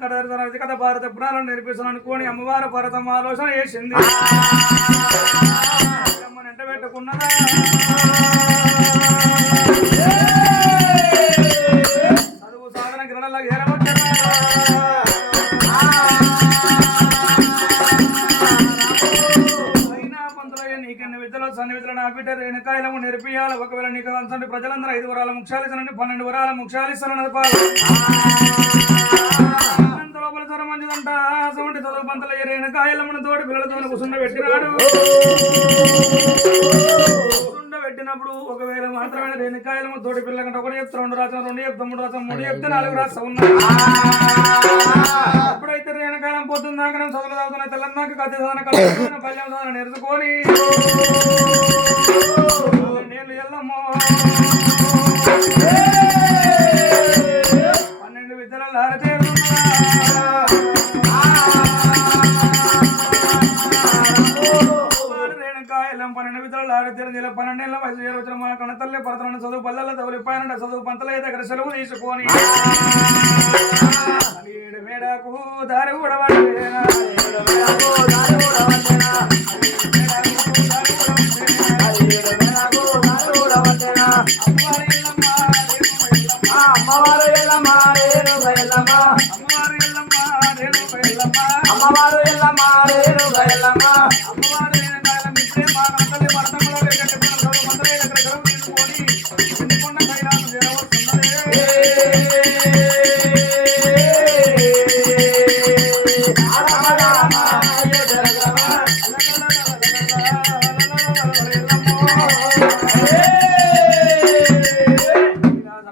కథ భారత పురాణాలను నేర్పిస్తాను అనుకోని అమ్మవారు భారతం ఆలోచన చేసింది ఎంట పెట్టుకున్నదా చదువు సాధన గిరణాల ఏరవచ్చా నీకన్న విద్యలో సన్నిధిలో నా బిడ్డ రేణుకాయలము నేర్పియాలి ఒకవేళ నీకు అంచండి ప్రజలందరూ 5 వరాల ముఖ్యాలు ఇస్తానండి 12 వరాల ముఖ్యాలు ఇస్తానన్నది అంత లోపల చర మంచిదంట అసవంటి చదువు పంతల రేణుకాయలమును తోటి పిల్లలతో కుసుండ పెట్టినాడు కుసుండ పెట్టినప్పుడు ఒకవేళ మాత్రమే రేణుకాయలము తోటి పిల్లల కంటే 1 చెప్తే 2 రాసం 2 చెప్తే 3 రాసం 3 చెప్తే 4 రాసం ఉన్నాయి ఎప్పుడైతే రేణుకాయలం పోతుంది దాకా చదువులు చదువుతున్నా తెల్లందాక కథ సాధన కలుసుకున్న పల్లెం సాధన నేర్చుకొని నేను ఎల్లమ్మో 12 విద్యలలో రేణుకాయలం 12 విద్యలలో ఆడతీరు 12 ఏళ్ళ వయసు చేరవచ్చిన మన కన్నతల్లి పరతలను చదువు పల్లెల్లో చదువు పైన చదువు పంతలే దగ్గర సెలవు తీసుకొని 7 మేడకు దారి కూడా అమ్మవారు ఎల్లమ్మా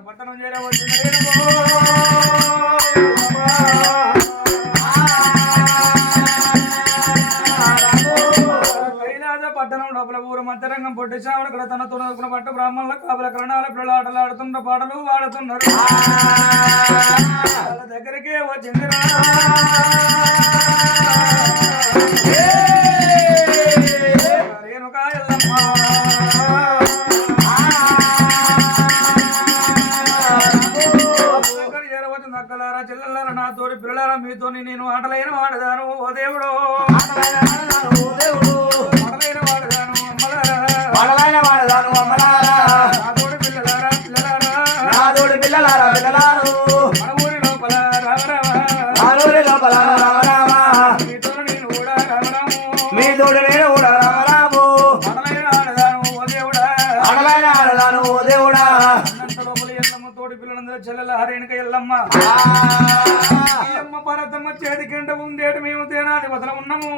పట్టణం చేరవచ్చు పట్టణం లోపల ఊరు మధ్యరంగం పొట్టించాడు ఇక్కడ తనతో నదుకున్న పట్టు బ్రాహ్మణుల కాపుల కరణాల పిల్లలు ఆటలాడుతున్న పాటలు వాడుతున్నారు వాళ్ళ దగ్గరికే వచ్చింది రేణుకా ఎల్లమ్మ అక్కలారా చెల్లెల్లారా నా తోడి పిల్లలారా మీతోని నేను ఆటలైన వాడదాను ఓ దేవుడు ఆటలైన వాడదాను అమ్మలారా నా తోడి పిల్లలారా మన ఊరి లోపల రామరామ మీతోడు నేను కూడా రామరాము ఆటలైన ఆడదాను ఓ దేవుడా అన్నంత లోపల ఎల్లమ్మ తోడి పిల్లలందరూ చెల్లెల హరేణుక ఎల్లమ్మ అమ్మ పరతమ్మ చేతికింట ఉండేటి మేము తేనాది వదల ఉన్నాము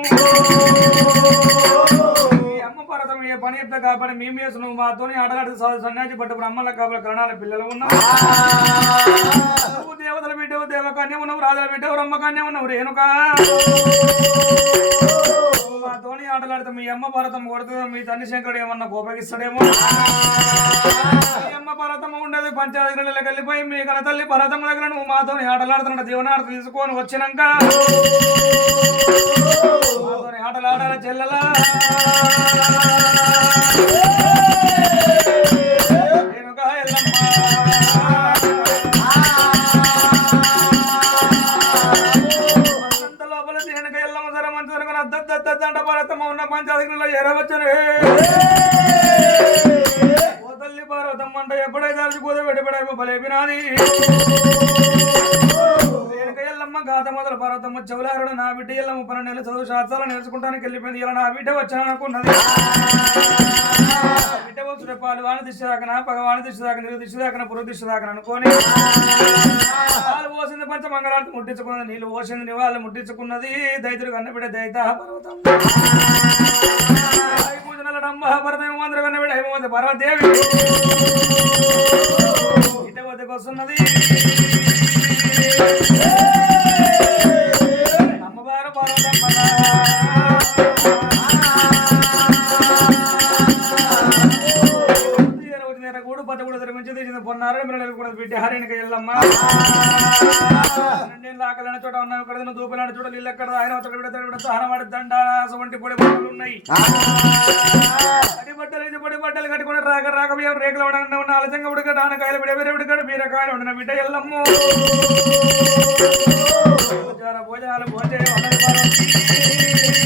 అమ్మ పరతమ్మ ఏ పని చెప్తా కాబట్టి మేము చేసు నువ్వు మాతోని ఆటలాడి సన్యాసి పట్టు బ్రహ్మల కాపుల కరణాల పిల్లలు ఉన్నావు నువ్వు దేవతల బిడ్డవు దేవకన్య ఉన్నావు రాజుల బిడ్డవు రమ్మకన్య ఉన్నావు రేణుకా మాతోని ఆటలాడితే మీ అమ్మ పరతమ్మ కొడుతుందో మీ తండ్రి శంకరుడు ఏమన్నా కోపగిస్తాడేమో మీ అమ్మ పరతమ్మ ఉండేది పంచాయతీలకు వెళ్ళిపోయి మీ కల తల్లి పరతమ్మ దగ్గర నువ్వు మాతోని ఆటలాడుతున్న జీవనార్థం తీసుకొని వచ్చినాక మాతోని ఆటలాడాల చెల్లెలా రేణుకా ఎల్లమ్మ లోపల రేణుక ఎల్లమ్మ సరే మంచి అద్దంట పరతమ్మ ఉన్న పంచాయతీలో ఎరవచ్చనే ఓ తల్లి పార్వతమ్మ అంటే ఎప్పుడైతే అలసిపోతే పెట్టుబడి బలేపినాది రేణుక ఎల్లమ్మ గాథ మొదలు పార్వతమ్మ చెవులారుడు నా బిడ్డ ఎల్లమ్మ 12 నెలలు చదువు శాస్త్రాలు నేర్చుకుంటానికి వెళ్ళిపోయింది ఇలా నా బిడ్డ వచ్చాననుకున్నది బిడ్డ వచ్చుడే పాలు వాణి దిశ దాకన పగవాణి దిశ దాకా నీరు దిశ దాకన పురుగు దిశ దాకన అనుకోని పాలు పోసింది పంచమంగళార్థి ముట్టించుకున్నది నీళ్ళు పోసింది నివాళులు ముట్టించుకున్నది దైతుడు కన్న బిడ్డ దైత పర్వతం పూజనలమ్మ పర్వతం అందరూ కన్న బిడ్డ హేమవతి పర్వదేవి ఇట వద్దకు వస్తున్నది అమ్మవారు పర్వతం గూడు పచ్చ కూడా తెరమించి తీసింది పొన్నారని పిల్లలు కూడా బిడ్డ హరేణుక ఎల్లమ్మ ఆకలిన చోట ఉన్నాం ఇక్కడ దూపలాంటి చోట నీళ్ళు ఎక్కడ ఆయన ఆనవాడి దండ వంటి పొడి బట్టలు ఉన్నాయి అడి బట్టలు పొడి బట్టలు కట్టుకుని రాక బియ్యం రేకులు ఉన్న అలసంగా ఉడక ఆనకాయలు బిడ్డ ఉడకాడు బీరకాయలు ఉండిన బిడ్డ ఎల్లమ్మ జయ వనరు పార్వతి